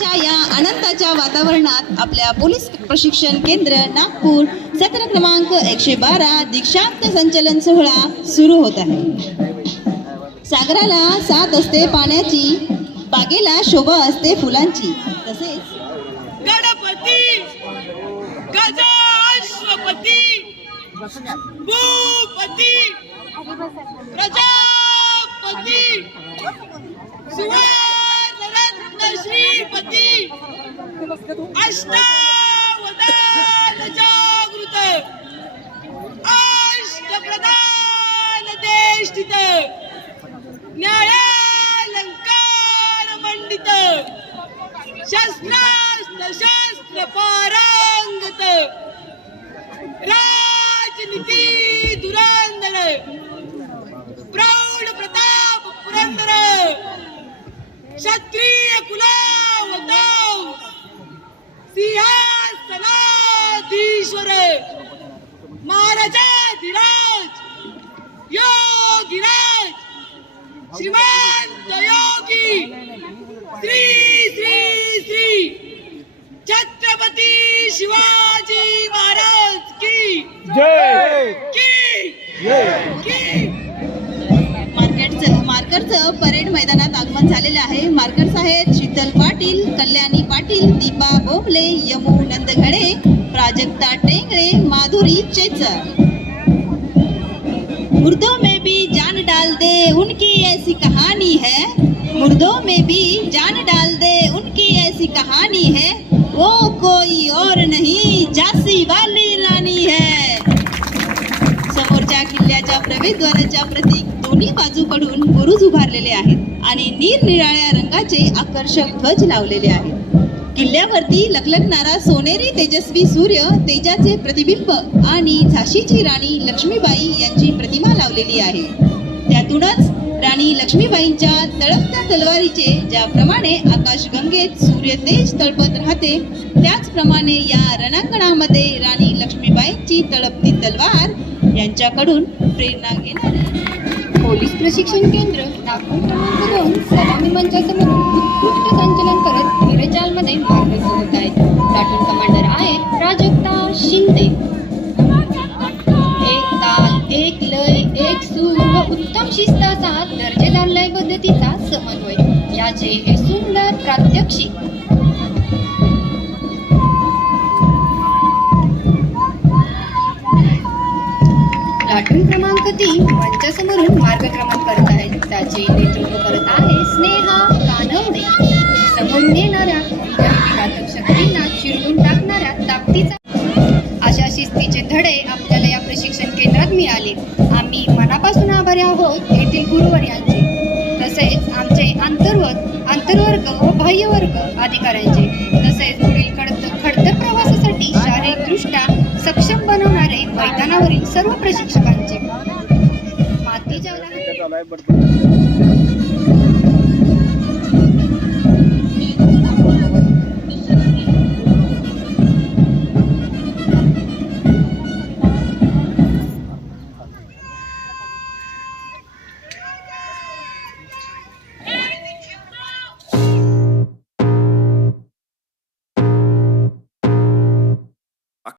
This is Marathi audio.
या आनंदाच्या वातावरणात आपल्या पोलीस प्रशिक्षण केंद्र नागपूर सत्र क्रमांक एकशे बारा दीक्षांत संचलन सोहळा सुरू होत आहे. सागराला साथ असते पाण्याची बागेला शोभा असते फुलांची तसेच गणपती! गजाश्वपती भूपती! प्रजापती! अष्टावधान जागृत. अष्टप्रधान देष्टित न्यायालंकार मंडित. शस्त्रास्त्र शस्त्र पारांगत. राजनीती धुरंधर प्रौढ प्रताप पुरंदर. क्षत्रिय कुलावताव. सिंहासनाधीश्वर महाराजाधिराज योगिराज श्रीमंत योगी श्री श्री श्री छत्रपती शिवाजी महाराज की जय। की मार्केटचं मार्करचं परेड मैदानात आगमन झालेलं आहे. मार्कर्स आहेत शीतल पाटील, कल्याणी पाटील, दीपा बोबले, यमू नंदघडे प्राजक्ता टेंगळे, माधुरी चेचर. मुर्दों में भी जान डाल दे उनकी ऐसी कहानी है। मुर्दों में भी जान डाल दे उनकी ऐसी कहानी है। वो कोई और नहीं, झांसी वाली रानी है। समोरच्या किल्ल्याच्या प्रवेशद्वाराच्या दोन्ही बाजूकडून बुरुज उभारलेले आहेत आणि निरनिराळ्या रंगाचे आकर्षक ध्वज लावलेले आहेत. किल्ल्यावरती लखलखणारा सोनेरी तेजस्वी सूर्य तेजाचे प्रतिबिंब आणि झाशीची राणी लक्ष्मीबाई यांची प्रतिमा लावलेली आहे. त्यातूनच राणी लक्ष्मीबाईंच्या तळपत्या तलवारीचे ज्याप्रमाणे आकाशगंगेत सूर्य तेज तळपत राहते त्याचप्रमाणे या रणांगणामध्ये राणी लक्ष्मीबाईंची तळपती तलवार यांच्याकडून प्रेरणा घेणारी पोलीस प्रशिक्षण केंद्र नागपूर क्रमांक दोन सलामी मंचासमोर उत्कृष्ट संचलन करत हिरेचालमध्ये मार्ग होत आहेत. प्लाटून कमांडर आहे प्राजक्ता शिंदे. एक ताल एक लय एक सूर व उत्तम शिस्ताचा दर्जेदार लय पद्धतीचा समन्वय. याचे हे सुंदर प्रात्यक्षिक. लाटून क्रमांक तीन मंचासमोरून मार्गक्रमण करत आहेत. त्याचे नेतृत्व करत आहे स्नेहा कानवणे. समोर येणाऱ्या घातक शक्तींना चिरडून टाकणाऱ्या ताकदीचा अशा शिस्तीचे धडे आपल्याला या प्रशिक्षण केंद्रात मिळाले. आम्ही मनापासून आभारी आहोत येथील गुरुवर यांचे. तसेच आमचे आंतरवर्ग आंतरवर्ग व बाह्यवर्ग अधिकाऱ्यांचे. तसेच पुढील खडतर खडतर प्रवासासाठी शारीरिकदृष्ट्या सक्षम बनवणारे मैदानावरील सर्व प्रशिक्षकांचे. आहे